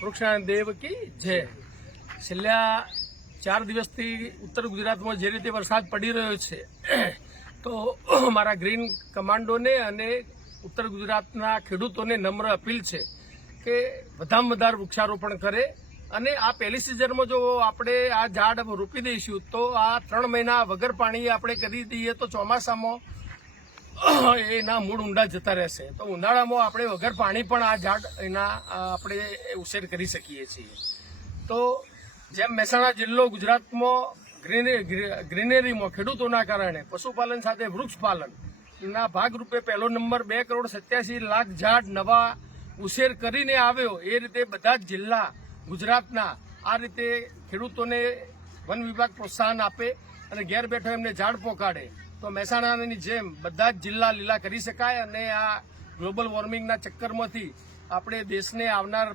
વૃક્ષાન દેવ કી જય. છેલ્લા 4 દિવસથી ઉત્તર ગુજરાતમાં જે રીતે વરસાદ પડી રહ્યો છે તો મારા ગ્રીન કમાન્ડોને અને ઉત્તર ગુજરાતના ખેડૂતોને નમ્ર અપીલ છે કે વધારેમાં વધારે વૃક્ષારોપણ કરે અને આ પહેલી સિઝનમાં જો આપણે આ ઝાડ રોપી દઈશું તો આ 3 મહિના વગર પાણી આપણે કરી દઈએ તો ચોમાસામાં એના મૂળ ઊંડા જતા રહેશે. તો ઉનાળામાં આપણે વગર પાણી પણ આ ઝાડ એના આપણે ઉછેર કરી શકીએ છીએ. તો જેમ મહેસાણા જિલ્લો ગુજરાતમાં ગ્રીનરીમાં ખેડૂતોના કારણે પશુપાલન સાથે વૃક્ષપાલનના ભાગરૂપે પહેલો નંબર 2,87,00,000 ઝાડ નવા ઉછેર કરીને આવ્યો, એ રીતે બધા જ જિલ્લા ગુજરાતના આ રીતે ખેડૂતોને વન વિભાગ પ્રોત્સાહન આપે અને ઘેર બેઠો એમને ઝાડ પહોંચાડે તો મહેસાણાની જેમ બધા જ જિલ્લા લીલા કરી શકાય અને આ ગ્લોબલ વોર્મિંગના ચક્કરમાંથી આપણે દેશને આવનાર